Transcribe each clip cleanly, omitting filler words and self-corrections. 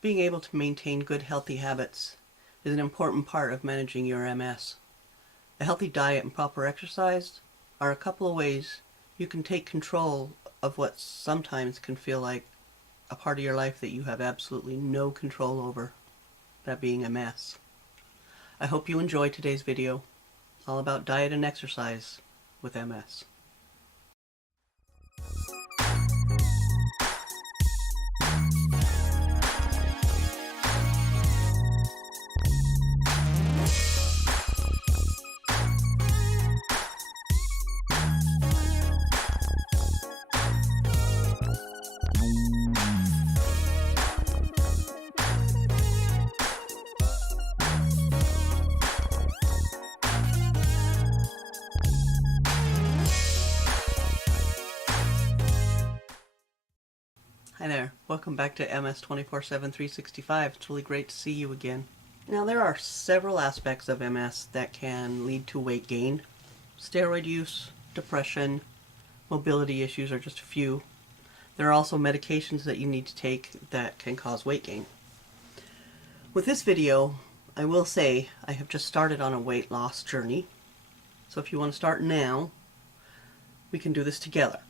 Being able to maintain good healthy habits is an important part of managing your MS. A healthy diet and proper exercise are a couple of ways you can take control of what sometimes can feel like a part of your life that you have absolutely no control over, that being MS. I hope you enjoy today's video, all about diet and exercise with MS. Hi there, welcome back to MS 24/7 365. It's really great to see you again. Now there are several aspects of MS that can lead to weight gain. Steroid use, depression, mobility issues are just a few. There are also medications that you need to take that can cause weight gain. With this video, I will say I have just started on a weight loss journey. So if you want to start now, we can do this together.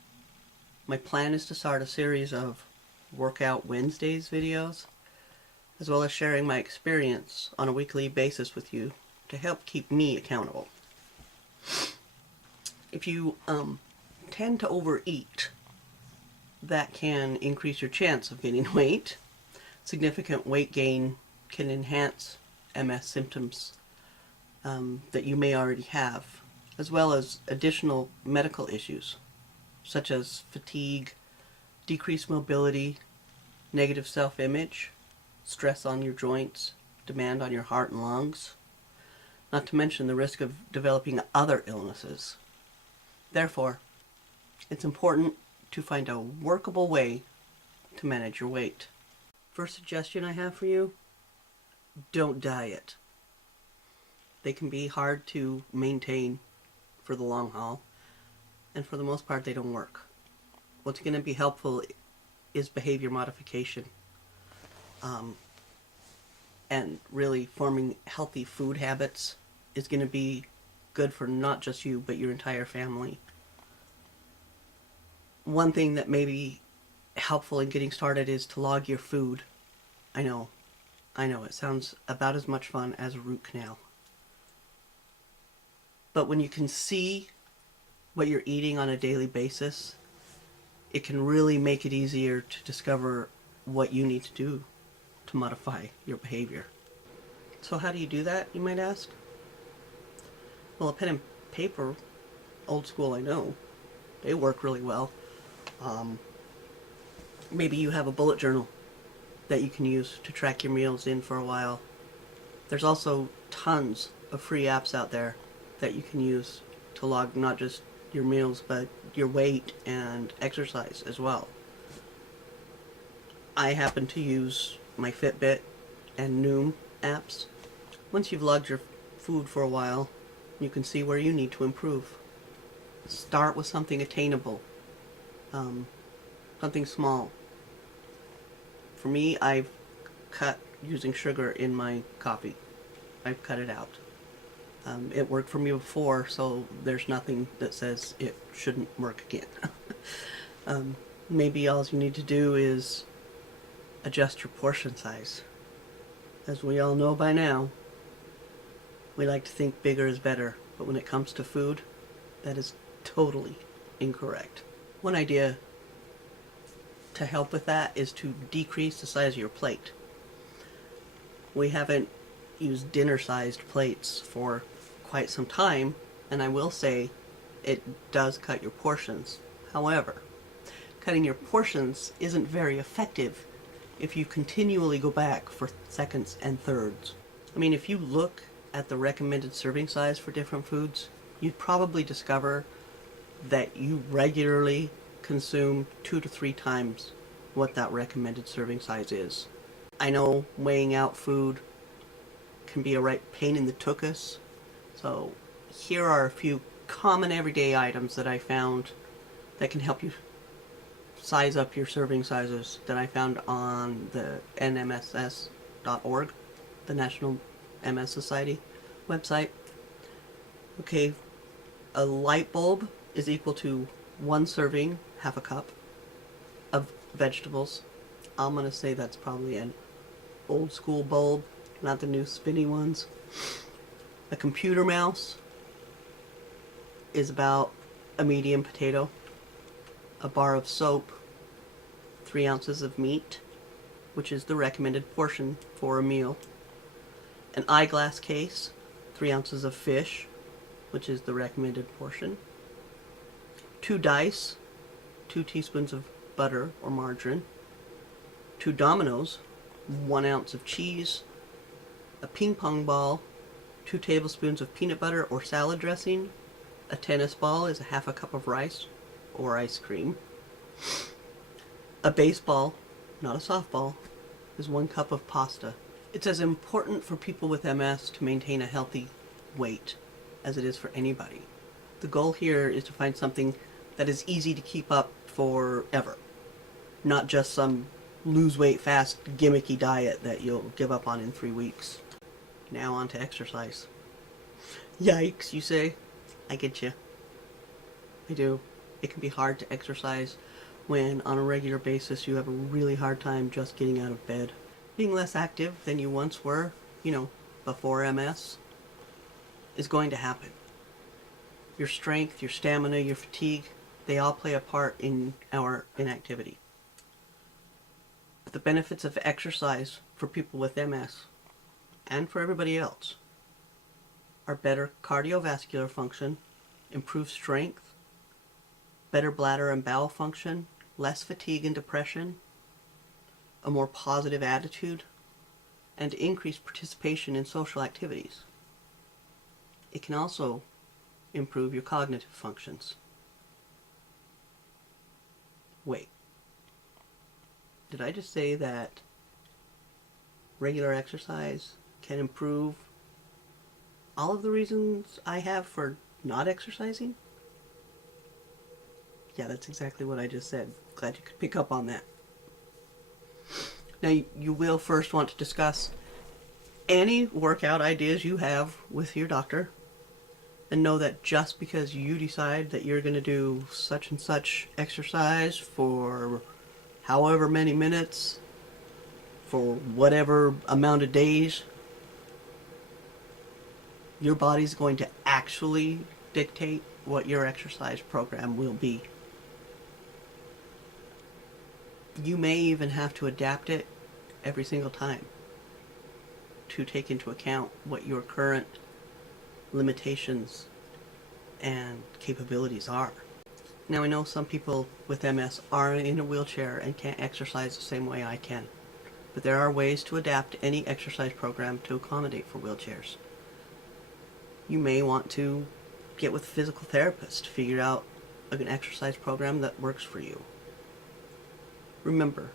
My plan is to start a series of Workout Wednesdays videos, as well as sharing my experience on a weekly basis with you to help keep me accountable. If you tend to overeat, that can increase your chance of gaining weight. Significant weight gain can enhance MS symptoms that you may already have, as well as additional medical issues such as fatigue, decreased mobility, negative self-image, stress on your joints, demand on your heart and lungs, not to mention the risk of developing other illnesses. Therefore, it's important to find a workable way to manage your weight. First suggestion I have for you, don't diet. They can be hard to maintain for the long haul, and for the most part they don't work. What's going to be helpful is behavior modification, and really forming healthy food habits is going to be good for not just you but your entire family. One thing that may be helpful in getting started is to log your food. I know, it sounds about as much fun as a root canal. But when you can see what you're eating on a daily basis, it can really make it easier to discover what you need to do to modify your behavior. So how do you do that, you might ask? Well, a pen and paper, old school I know, they work really well. Maybe you have a bullet journal that you can use to track your meals in for a while. There's also tons of free apps out there that you can use to log not just your meals but your weight and exercise as well. I happen to use my Fitbit and Noom apps. Once you've logged your food for a while, you can see where you need to improve. Start with something attainable, something small. For me, I've cut using sugar in my coffee. I've cut it out. It worked for me before, so there's nothing that says it shouldn't work again. Maybe all you need to do is adjust your portion size. As we all know by now, we like to think bigger is better, but when it comes to food, that is totally incorrect. One idea to help with that is to decrease the size of your plate. We haven't used dinner-sized plates for quite some time, and I will say it does cut your portions. However, cutting your portions isn't very effective if you continually go back for seconds and thirds. I mean, if you look at the recommended serving size for different foods, you'd probably discover that you regularly consume 2 to 3 times what that recommended serving size is. I know weighing out food can be a right pain in the tuchus, so here are a few common everyday items that I found that can help you size up your serving sizes that I found on the nmss.org, the National MS Society website. Okay, a light bulb is equal to 1 serving, half a cup, of vegetables. I'm going to say that's probably an old school bulb, not the new spinny ones. A computer mouse is about a medium potato. A bar of soap, 3 ounces of meat, which is the recommended portion for a meal. An eyeglass case, 3 ounces of fish, which is the recommended portion. 2 dice, 2 teaspoons of butter or margarine. 2 dominoes, 1 ounce of cheese. A ping pong ball, 2 tablespoons of peanut butter or salad dressing. A tennis ball is a half a cup of rice or ice cream. A baseball, not a softball, is 1 cup of pasta. It's as important for people with MS to maintain a healthy weight as it is for anybody. The goal here is to find something that is easy to keep up forever, not just some lose weight fast gimmicky diet that you'll give up on in 3 weeks. Now on to exercise. Yikes, you say? I get you. I do. It can be hard to exercise when on a regular basis you have a really hard time just getting out of bed. Being less active than you once were, before MS, is going to happen. Your strength, your stamina, your fatigue, they all play a part in our inactivity. But the benefits of exercise for people with MS, and for everybody else, are better cardiovascular function, improved strength, better bladder and bowel function, less fatigue and depression, a more positive attitude, and increased participation in social activities. It can also improve your cognitive functions. Wait, did I just say that regular exercise can improve all of the reasons I have for not exercising? Yeah, that's exactly what I just said. Glad you could pick up on that. Now, you will first want to discuss any workout ideas you have with your doctor, and know that just because you decide that you're going to do such and such exercise for however many minutes, for whatever amount of days, your body's going to actually dictate what your exercise program will be. You may even have to adapt it every single time to take into account what your current limitations and capabilities are. Now, I know some people with MS are in a wheelchair and can't exercise the same way I can, but there are ways to adapt any exercise program to accommodate for wheelchairs. You may want to get with a physical therapist to figure out an exercise program that works for you. Remember,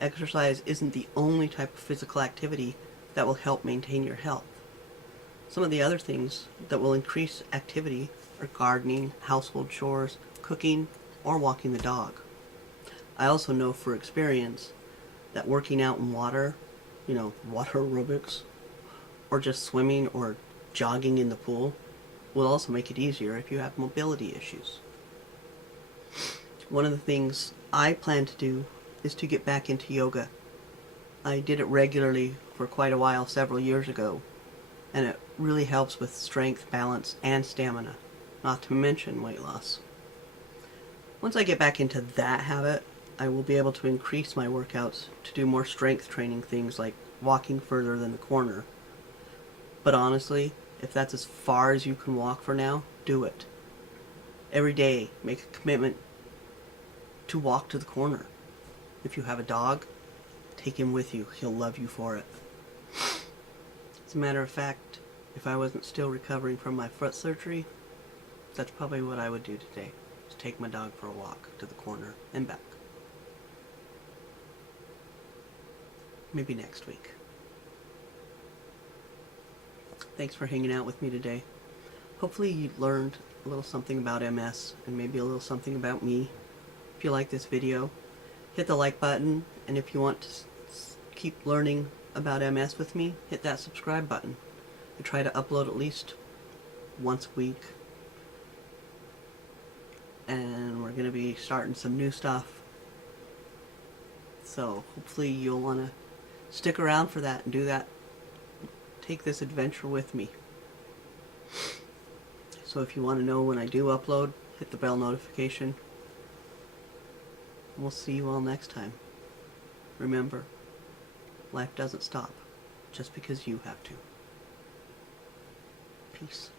exercise isn't the only type of physical activity that will help maintain your health. Some of the other things that will increase activity are gardening, household chores, cooking, or walking the dog. I also know for experience that working out in water, water aerobics, or just swimming or jogging in the pool will also make it easier if you have mobility issues. One of the things I plan to do is to get back into yoga. I did it regularly for quite a while several years ago, and it really helps with strength, balance, and stamina, not to mention weight loss. Once I get back into that habit, I will be able to increase my workouts to do more strength training things like walking further than the corner. But honestly, if that's as far as you can walk for now, do it. Every day, make a commitment to walk to the corner. If you have a dog, take him with you. He'll love you for it. As a matter of fact, if I wasn't still recovering from my foot surgery, that's probably what I would do today, is take my dog for a walk to the corner and back. Maybe next week. Thanks for hanging out with me today. Hopefully you learned a little something about MS and maybe a little something about me. If you like this video, hit the like button, and if you want to keep learning about MS with me, hit that subscribe button. I try to upload at least once a week, and we're going to be starting some new stuff, so hopefully you'll want to stick around for that and do that. Take this adventure with me. So if you want to know when I do upload, hit the bell notification. We'll see you all next time. Remember, life doesn't stop just because you have to. Peace.